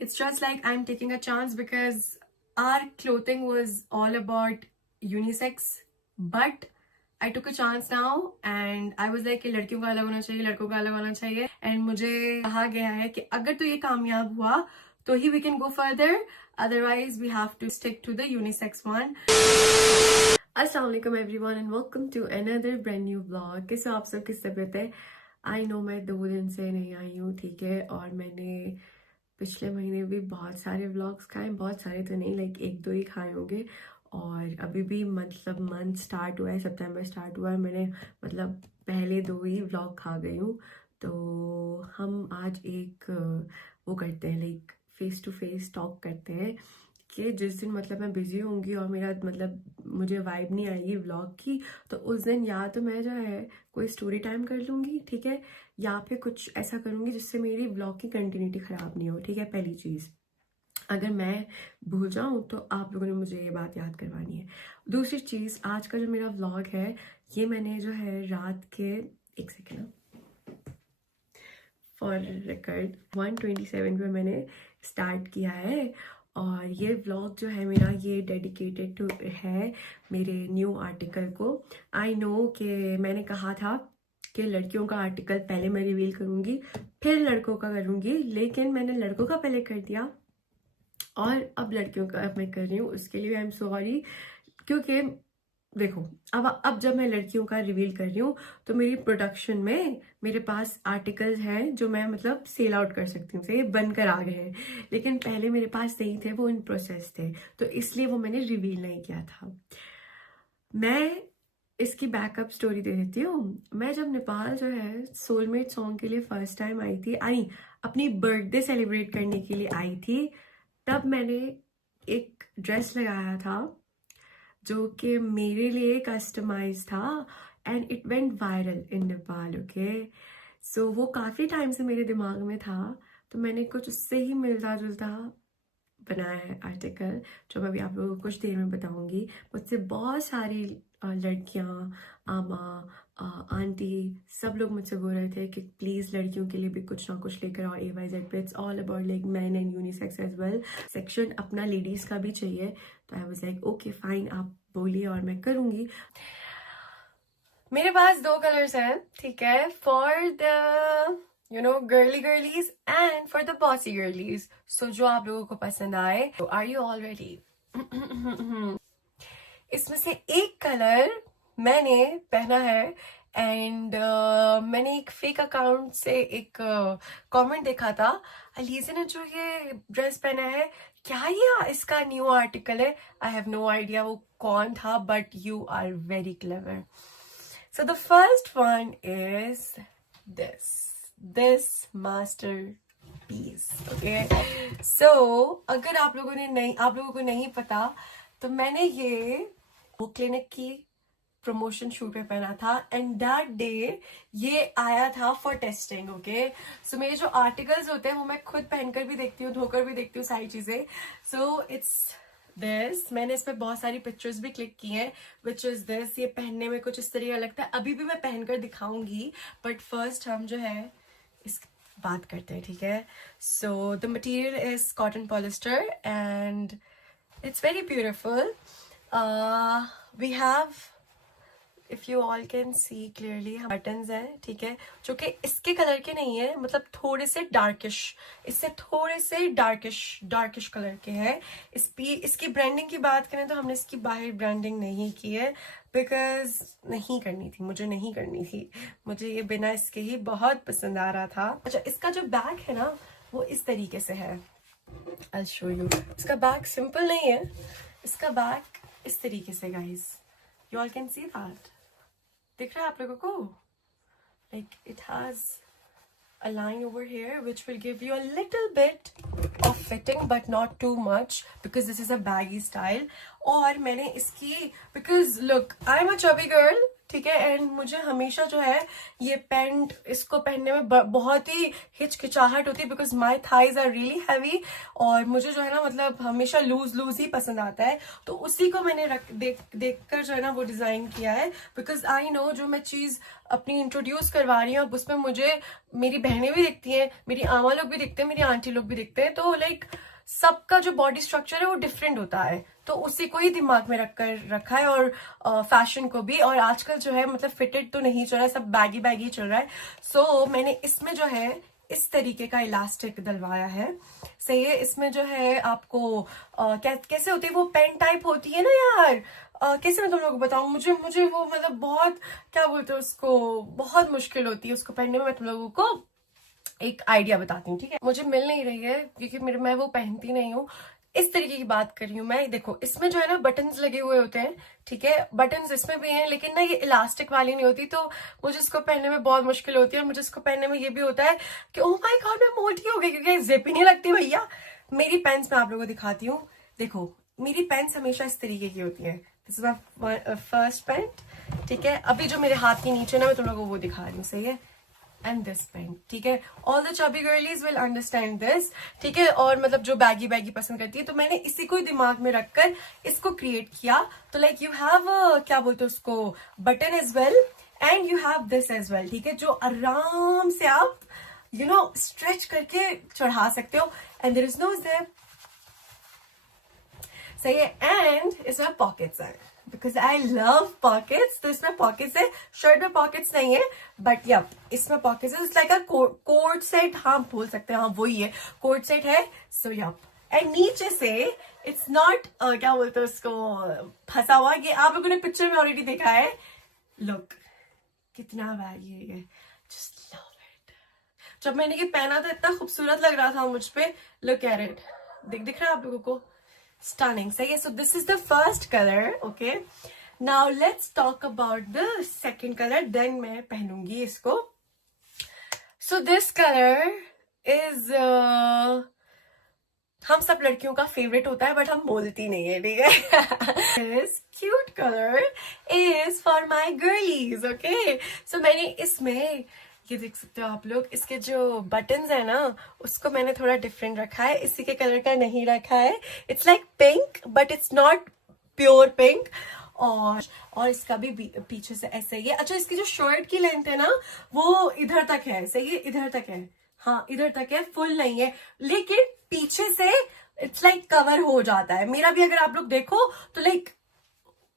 It's just like I'm taking a chance because our clothing was all about unisex, but I took a chance now and I was like कि लड़कियों का अलग होना चाहिए, लड़कों का अलग होना चाहिए. And मुझे कहा गया है कि अगर तो ये कामयाब हुआ तो ही we can go further, otherwise we have to stick to the unisex one. Assalamu alaikum everyone and welcome to another brand new vlog. कैसे आप सब, किस तबीयत है? I know मैं 2 दिन से नहीं आई हूँ, ठीक है, और मैंने पिछले महीने भी बहुत सारे व्लॉग्स खाए, बहुत सारे तो नहीं, लाइक 1-2 ही खाए होंगे. और अभी भी मतलब मंथ स्टार्ट हुआ है, सितंबर स्टार्ट हुआ है, मैंने मतलब पहले 2 ही व्लॉग खा गई हूँ. तो हम आज एक वो करते हैं, like face to face talk करते हैं कि जिस दिन मतलब मैं बिजी होंगी और मेरा मतलब मुझे वाइब नहीं आएगी व्लॉग की, तो उस दिन या तो मैं जो है कोई स्टोरी टाइम कर लूँगी, ठीक है, या फिर कुछ ऐसा करूँगी जिससे मेरी व्लॉग की कंटिन्यूटी ख़राब नहीं हो, ठीक है. पहली चीज़, अगर मैं भूल जाऊँ तो आप लोगों ने मुझे ये बात याद करवानी है. दूसरी चीज़, आज का जो मेरा व्लॉग है ये मैंने जो है रात के, एक सेकेंड, फॉर रिकॉर्ड 1:27 पे मैंने स्टार्ट किया है. और ये व्लॉग जो है मेरा, ये डेडिकेटेड टू है मेरे न्यू आर्टिकल को. आई नो कि मैंने कहा था कि लड़कियों का आर्टिकल पहले मैं रिवील करूँगी, फिर लड़कों का करूँगी, लेकिन मैंने लड़कों का पहले कर दिया और अब लड़कियों का अब मैं कर रही हूँ. उसके लिए आई एम सॉरी, क्योंकि देखो अब जब मैं लड़कियों का रिवील कर रही हूँ तो मेरी प्रोडक्शन में मेरे पास आर्टिकल्स हैं जो मैं मतलब सेल आउट कर सकती हूँ, ये बनकर आ गए हैं, लेकिन पहले मेरे पास नहीं थे, वो इन प्रोसेस थे, तो इसलिए वो मैंने रिवील नहीं किया था. मैं इसकी बैकअप स्टोरी दे देती हूँ. मैं जब नेपाल जो है सोलमेट सॉन्ग के लिए फर्स्ट टाइम आई थी, अपनी बर्थडे सेलिब्रेट करने के लिए आई थी, तब मैंने एक ड्रेस लगाया था जो कि मेरे लिए कस्टमाइज था and it went viral in Nepal. Okay, so वो काफ़ी टाइम से मेरे दिमाग में था, तो मैंने कुछ उससे ही मिलता जुलता बनाया है आर्टिकल, जो मैं अभी आप लोगों को कुछ देर में बताऊंगी. मुझसे बहुत सारी लड़कियां, आमा, आंटी, सब लोग मुझसे बोल रहे थे कि प्लीज़ लड़कियों के लिए भी कुछ ना कुछ लेकर आओ. AYZ पे it's all about like man and unisex as well. Section अपना लेडीज़ का भी चाहिए, तो I was like okay fine, आप बोलिए और मैं करूँगी. मेरे पास 2 कलर्स हैं, ठीक है, for the girly girlies and for the bossy girlies. So जो आप लोगों को पसंद आए. Are you all ready? इसमें से एक कलर मैंने पहना है एंड मैंने एक फेक अकाउंट से एक कमेंट देखा था, अलीज़ा ने जो ये ड्रेस पहना है, क्या ये इसका न्यू आर्टिकल है? आई हैव नो आइडिया वो कौन था, but you are very clever. So the first one is this masterpiece. Okay, so अगर आप लोगों को नहीं पता, तो मैंने ये वो क्लिनिक की प्रमोशन शूट पे पहना था एंड दैट डे ये आया था फॉर टेस्टिंग. ओके, सो मेरे जो आर्टिकल्स होते हैं वो मैं खुद पहनकर भी देखती हूँ, धोकर भी देखती हूँ, सारी चीजें. So it's this. मैंने इस पे बहुत सारी पिक्चर्स भी क्लिक की हैं, विच इज दिस. ये पहनने में कुछ इस तरह का लगता है, अभी भी मैं पहनकर दिखाऊंगी, बट फर्स्ट हम जो है इस बात करते हैं, ठीक है. So the material is cotton polyester and it's very beautiful. We have, if you all can see clearly, buttons हैं, ठीक है, जो कि इसके कलर के नहीं है, मतलब थोड़े से डार्किश, इससे थोड़े से डार्किश कलर के हैं. इसकी ब्रांडिंग की बात करें तो हमने इसकी बाहर ब्रांडिंग नहीं की है, बिकॉज मुझे ये बिना इसके ही बहुत पसंद आ रहा था. अच्छा, इसका जो बैग है ना वो इस तरीके से है. I'll show you. इसका बैग सिंपल नहीं है, इसका बैग इस तरीके से, guys, you all can see that. दिख रहा है आप लोगों को? Like it has a line over here which will give you a little bit of fitting but not too much because this is a baggy style. और मैंने इसकी, because look, I'm a chubby girl ठीक है। And मुझे हमेशा जो है ये पैंट इसको पहनने में बहुत ही हिचकिचाहट होती है because my thighs are really heavy, और मुझे जो है ना मतलब हमेशा लूज लूज ही पसंद आता है। तो उसी को मैंने देख कर जो है ना वो डिजाइन किया है, बिकॉज आई नो जो मैं चीज अपनी इंट्रोड्यूस करवा रही हूँ अब उसमें मुझे मेरी बहनें भी दिखती हैं, मेरी आमा लोग भी दिखते हैं, मेरी आंटी लोग भी दिखते हैं, तो लाइक सबका जो बॉडी स्ट्रक्चर है वो डिफरेंट होता है, तो उसी को ही दिमाग में रखा है, और फैशन को भी। और आजकल जो है मतलब फिटेड तो नहीं चल रहा है, सब बैगी बैगी चल रहा है। सो मैंने इसमें जो है इस तरीके का इलास्टिक डलवाया है। सही है। इसमें जो है आपको कैसे होती है वो पेन टाइप होती है ना यार, कैसे मैं तुम लोगों को बताऊं, मुझे वो मतलब बहुत क्या बोलते हैं उसको, बहुत मुश्किल होती है उसको पहनने में। मैं तुम लोगों को एक आइडिया बताती हूँ, ठीक है। मुझे मिल नहीं रही है क्योंकि मैं वो पहनती नहीं हूँ। इस तरीके की बात कर रही हूँ मैं। देखो इसमें जो है ना बटन्स लगे हुए होते हैं, ठीक है, बटन्स इसमें भी हैं, लेकिन ना ये इलास्टिक वाली नहीं होती, तो मुझे इसको पहनने में बहुत मुश्किल होती है। और मुझे इसको पहनने में ये भी होता है कि ओह माय गॉड मैं मोटी हो गई, क्योंकि जिप ही नहीं लगती भैया। मेरी पैंट्स मैं आप लोगों को दिखाती हूँ। देखो मेरी पैंट्स हमेशा इस तरीके की होती है। This is my first pant, ठीक है। अभी जो मेरे हाथ के नीचे ना मैं तुम लोगों को वो दिखा रही हूँ, सही है। एंड दिस पैंट, ठीक है। All the chubby girlies will understand this, ठीक है। और मतलब जो बैगी बैगी पसंद करती है, तो मैंने इसी को ही दिमाग में रखकर इसको क्रिएट किया। तो लाइक यू हैव क्या बोलते हैं उसको, button as well and you have this as well, ठीक है, जो आराम से आप यू नो स्ट्रेच करके चढ़ा सकते हो। And there is no zip, सही है। एंड इसमें पॉकेट्स हैं बिकॉज आई लव पॉकेट्स, तो इसमें पॉकेट्स है। शर्ट में पॉकेट्स नहीं है बट यप इसमें पॉकेट्स है। It's like a coat set, हाँ बोल सकते हैं, हाँ वही है, कोट सेट है। सो यप। एंड नीचे से इट्स नॉट क्या बोलते हैं उसको फंसा हुआ, ये आप लोगों ने पिक्चर में ऑलरेडी देखा है। लुक कितना बैगी है ये, जस्ट लव इट। जब मैंने ये पहना था इतना खूबसूरत लग रहा था मुझ पे। लुक एट इट, दिख रहा है आप लोगों को, stunning. So yes, so this is the first color. Okay, now let's talk about the second color, then मैं पहनूंगी इसको। So this color is हम सब लड़कियों का फेवरेट होता है बट हम बोलती नहीं है, ठीक है। This cute color is for my girlies. Okay, so मैंने इसमें ये देख सकते हो आप लोग, इसके जो बटन्स है ना उसको मैंने थोड़ा डिफरेंट रखा है, इसी के कलर का नहीं रखा है। It's like pink but it's not pure pink. और इसका भी पीछे से ऐसे ही है। अच्छा, इसकी जो शर्ट की लेंथ है ना वो इधर तक है, सही है, इधर तक है, हाँ इधर तक है, फुल नहीं है, लेकिन पीछे से इट्स लाइक कवर हो जाता है। मेरा भी अगर आप लोग देखो तो लाइक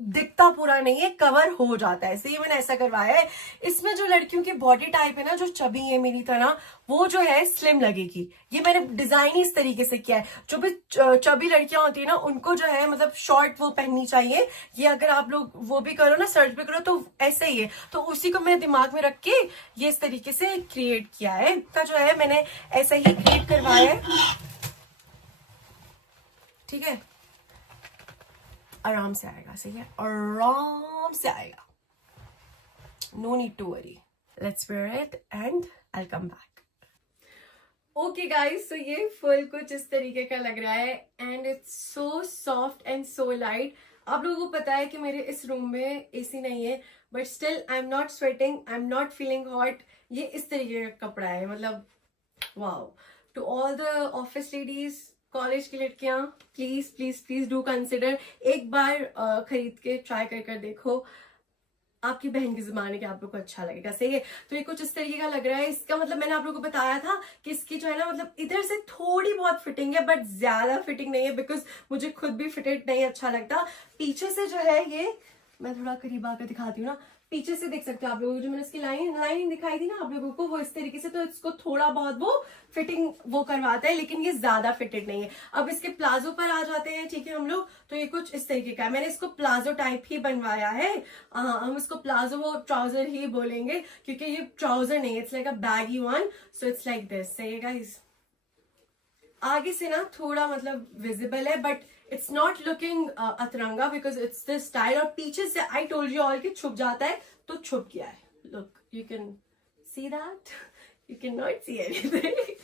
दिखता पूरा नहीं है, कवर हो जाता है। इसलिए मैंने ऐसा करवाया है। इसमें जो लड़कियों की बॉडी टाइप है ना, जो चबी है मेरी तरह, वो जो है स्लिम लगेगी। ये मैंने डिजाइन ही इस तरीके से किया है। जो भी चबी लड़कियां होती है ना उनको जो है मतलब शॉर्ट वो पहननी चाहिए। ये अगर आप लोग वो भी करो ना, सर्च भी करो तो ऐसे ही है। तो उसी को मैं दिमाग में रख के ये इस तरीके से क्रिएट किया है। तो जो है मैंने ऐसा ही क्रिएट करवाया है, ठीक है। आराम से आएगा, सही है, आराम से आएगा, no need to worry. Let's wear it and I come back. Okay guys, तो ये फुल कुछ इस तरीके का लग रहा है and it's so soft and so light. आप लोगों को पता है कि मेरे इस रूम में एसी नहीं है but still I am not sweating, I am not feeling hot. ये इस तरीके का कपड़ा है, मतलब wow. To all the office ladies, college की लड़कियां, please please please do consider, एक बार खरीद के ट्राई कर देखो। आपकी बहन की जुबान है कि आप लोग को अच्छा लगेगा, सही है। तो ये कुछ इस तरीके का लग रहा है। इसका मतलब मैंने आप लोगों को बताया था कि इसकी जो है ना मतलब इधर से थोड़ी बहुत फिटिंग है बट ज्यादा फिटिंग नहीं है, बिकॉज मुझे खुद भी फिटेड नहीं अच्छा लगता। पीछे से जो है ये मैं थोड़ा करीब आकर दिखाती हूँ ना, पीछे से देख सकते हो आप लोगों को, जो मैंने इसकी लाइन दिखाई थी ना आप लोगों को, वो इस तरीके से, तो इसको थोड़ा बहुत वो फिटिंग वो करवाता है, लेकिन ये ज्यादा फिटेड नहीं है। अब इसके प्लाजो पर आ जाते हैं, ठीक है हम लोग। तो ये कुछ इस तरीके का है, मैंने इसको प्लाजो टाइप ही बनवाया है। हम इसको प्लाजो वो ट्राउजर ही बोलेंगे क्योंकि ये ट्राउजर नहीं है, it's like a baggy one. So it's like this, सही है गाइस। आगे से ना थोड़ा मतलब विजिबल है बट इट्स नॉट लुकिंग अतरंगा बिकॉज इट्स दिस स्टाइल। और पीछे से आई टोल्ड यू ऑल कि छुप जाता है, तो छुप गया है। Look, you can see that, you can not see anything,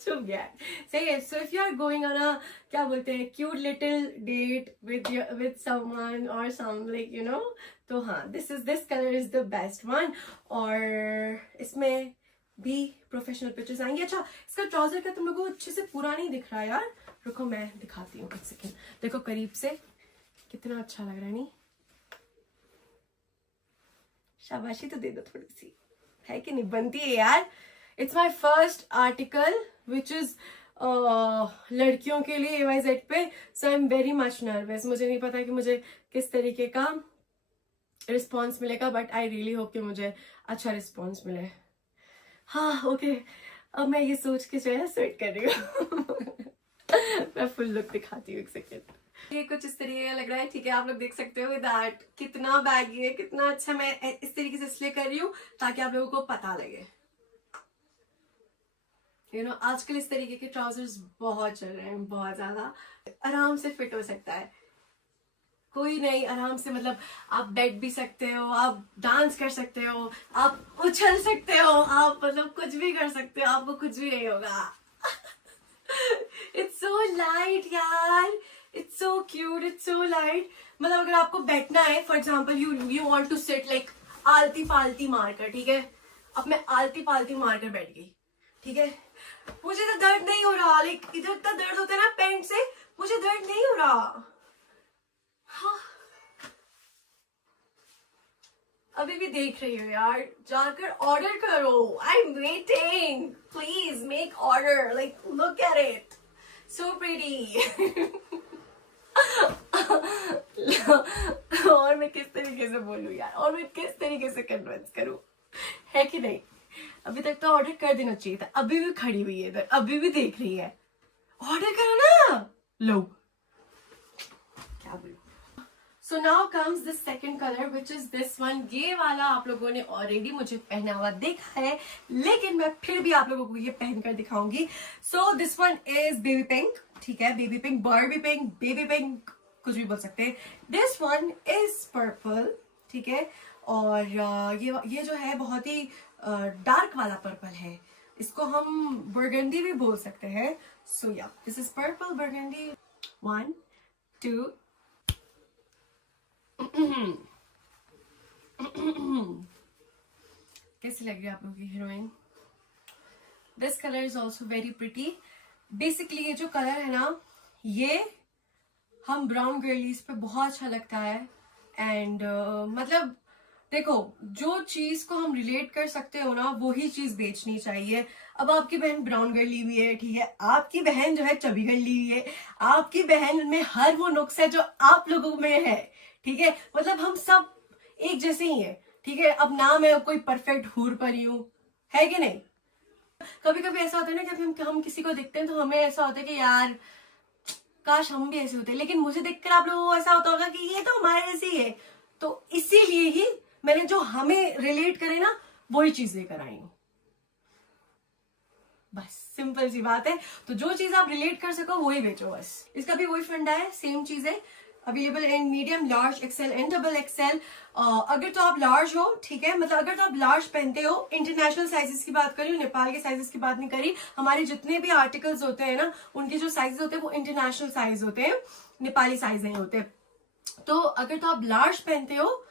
छुप गया है, सही है। So if you are going on a क्या बोलते हैं cute little date with someone और सम लाइक यू नो, तो हाँ, this colour is the best one. और इसमें भी प्रोफेशनल पिक्चर्स आएंगे। अच्छा, इसका ट्राउजर का तुम लोगों को अच्छे से पूरा नहीं दिख रहा यार, रुको मैं दिखाती हूँ एक सेकेंड। देखो करीब से कितना अच्छा लग रहा है, नहीं? शाबाशी तो दे दो थोड़ी सी, है कि नहीं? बनती है यार। It's my first article which is लड़कियों के लिए AYZ पे, so I am very much nervous. मुझे नहीं पता कि मुझे किस तरीके का रिस्पॉन्स मिलेगा, बट आई रियली होप कि मुझे अच्छा रिस्पॉन्स मिले। हाँ ओके, अब मैं ये सोच के जो है स्वेट कर रही हूँ। मैं फुल लुक दिखाती हूँ एक सेकेंड। ये कुछ इस तरीके का लग रहा है, ठीक है? आप लोग देख सकते हो दैट कितना बैगी है, कितना अच्छा। मैं इस तरीके से इसलिए कर रही हूँ ताकि आप लोगों को पता लगे। आजकल इस तरीके के ट्राउजर्स बहुत चल रहे हैं, बहुत ज्यादा। आराम से फिट हो सकता है, कोई नहीं, आराम से। मतलब आप बैठ भी सकते हो, आप डांस कर सकते हो, आप उछल सकते हो, आप मतलब कुछ भी कर सकते हो, आपको कुछ भी नहीं होगा। इट्स सो लाइट यार, it's so cute, it's so light. मतलब अगर आपको बैठना है, for example you want to sit like आलती पालती मारकर, ठीक है? अब मैं आलती पालती मारकर बैठ गई, ठीक है? मुझे तो दर्द नहीं हो रहा, लाइक इधर इतना दर्द होता है ना पैंट से, मुझे दर्द नहीं हो रहा। हाँ, अभी भी देख रही हो यार, जाकर ऑर्डर करो। I am waiting, please make order, like look at it, so pretty. और मैं किस तरीके से बोलूं यार, और मैं किस तरीके से कन्विंस करूं, है कि नहीं? अभी तक तो ऑर्डर कर देना चाहिए था। अभी भी खड़ी हुई है इधर, अभी भी देख रही है। ऑर्डर करो ना, लो, क्या बोलूं। So now comes the second colour which is this one. ये वाला आप लोगों ने ऑलरेडी मुझे पहना हुआ देखा है, लेकिन मैं फिर भी आप लोगों को ये पहनकर दिखाऊंगी। So this one is baby pink, ठीक है? Baby pink, barbie pink, baby pink, कुछ भी बोल सकते हैं। दिस वन इज पर्पल, ठीक है? और ये जो है बहुत ही डार्क वाला पर्पल है। इसको हम बर्गंडी भी बोल सकते हैं। सो या, दिस इज पर्पल बर्गंडी। 1 2 कैसी लग रही है आप लोगों की heroine? This colour is also very pretty. Basically ये जो कलर है ना, ये हम ब्राउन गर्लीज पे बहुत अच्छा लगता है। एंड मतलब देखो, जो चीज को हम रिलेट कर सकते हो ना, वही चीज बेचनी चाहिए। अब आपकी बहन ब्राउन गर्ली भी है, ठीक है? आपकी बहन जो है चबी गर्ली भी है, आपकी बहन में हर वो नुक्स है जो आप लोगों में है, ठीक है? मतलब हम सब एक जैसे ही है, ठीक है? अब ना मैं कोई परफेक्ट हूर परी हूं, है कि नहीं? कभी कभी ऐसा होता है ना कि हम किसी को देखते हैं तो हमें ऐसा होता है कि यार काश हम भी ऐसे होते, लेकिन मुझे देखकर आप लोगों को ऐसा होता होगा कि ये तो हमारे जैसे ही है। तो इसीलिए ही मैंने जो हमें रिलेट करे ना, वही चीज लेकर आई हूं। बस सिंपल सी बात है। तो जो चीज आप रिलेट कर सको वही बेचो बस। इसका भी वही फंडा है, सेम चीज है। Available in medium, large, XL and double XL. अगर तो आप लार्ज हो, ठीक है? मतलब अगर तो आप लार्ज पहनते हो, इंटरनेशनल साइजेस की बात करी, नेपाल के साइजेस की बात नहीं करी। हमारे जितने भी आर्टिकल्स होते हैं ना, उनके जो साइजेस होते हैं वो इंटरनेशनल साइज होते हैं, नेपाली साइज नहीं होते। तो अगर तो आप लार्ज पहनते हो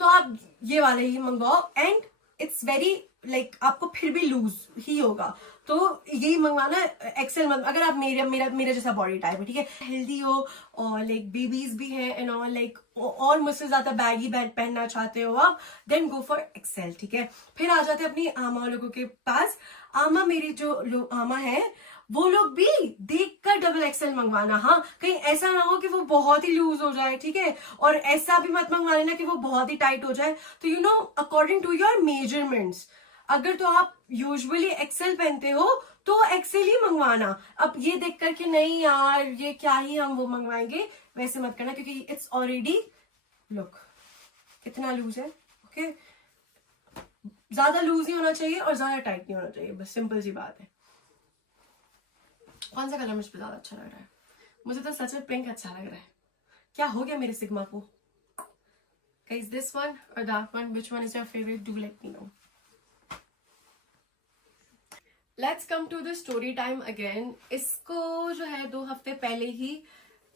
तो आप ये वाले ही मंगवाओ। एंड इट्स वेरी लाइक आपको फिर भी लूज ही होगा, तो यही मंगवाना। एक्सेल मत, अगर आप मेरा जैसा बॉडी टाइप है, ठीक है, हेल्दी हो और लाइक बेबीज भी हैं एंड ऑल, लाइक और मुझसे ज्यादा बैगी पहनना चाहते हो आप, देन गो फॉर एक्सेल, ठीक है? फिर आ जाते हैं अपनी आमा लोगों के पास। आमा, मेरी जो आमा है, वो लोग भी देखकर डबल एक्सेल मंगवाना। हाँ, कहीं ऐसा ना हो कि वो बहुत ही लूज हो जाए, ठीक है? और ऐसा भी मत मंगवा लेना कि वो बहुत ही टाइट हो जाए। तो you know, according to your measurements, अगर तो आप यूजुअली एक्सेल पहनते हो तो एक्सेल ही मंगवाना। अब ये देख कर कि नहीं यार ये क्या ही हम वो मंगवाएंगे, वैसे मत करना, क्योंकि इट्स ऑलरेडी लुक कितना लूज है। ओके, ज्यादा लूज नहीं होना चाहिए और ज्यादा टाइट नहीं होना चाहिए, बस सिंपल सी बात है। कौन सा कलर मुझे ज्यादा अच्छा लग रहा है? मुझे तो सच में पिंक अच्छा लग रहा है। क्या हो गया मेरे सिग्मा को? Guys, this one or that one, which one is your favorite? Do let me know. Let's come to the story time again. इसको जो है 2 हफ्ते पहले ही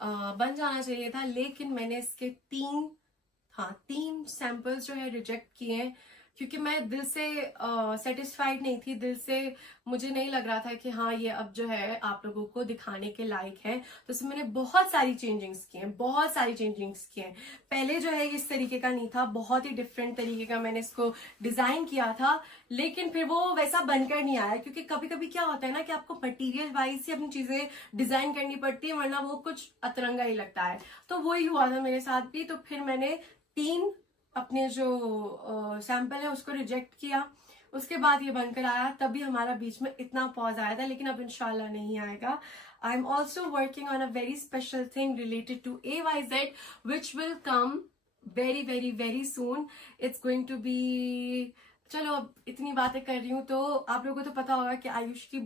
बन जाना चाहिए था, लेकिन मैंने इसके 3 हाँ 3 सैंपल्स जो है रिजेक्ट किए हैं, क्योंकि मैं दिल से सेटिस्फाइड नहीं थी, दिल से मुझे नहीं लग रहा था कि हाँ ये अब जो है आप लोगों को दिखाने के लायक है। तो इसमें मैंने बहुत सारी चेंजिंग्स किए हैं, बहुत सारी चेंजिंग्स किए हैं। पहले जो है इस तरीके का नहीं था, बहुत ही डिफरेंट तरीके का मैंने इसको डिजाइन किया था, लेकिन फिर वो वैसा बनकर नहीं आया, क्योंकि कभी कभी क्या होता है ना कि आपको मटीरियल वाइज ही अपनी चीजें डिजाइन करनी पड़ती है, वरना वो कुछ अतरंगा ही लगता है। तो वही हुआ था मेरे साथ भी। तो फिर मैंने 3 अपने जो सैंपल है उसको रिजेक्ट किया, उसके बाद ये बनकर आया, तभी हमारा बीच में इतना पॉज आया था, लेकिन अब इंशाल्लाह नहीं आएगा। I am also working on a very special thing related to AYZ which will come very very very soon. It's going to be, चलो अब इतनी बातें कर रही हूँ तो आप लोगों को तो पता होगा कि आयुष की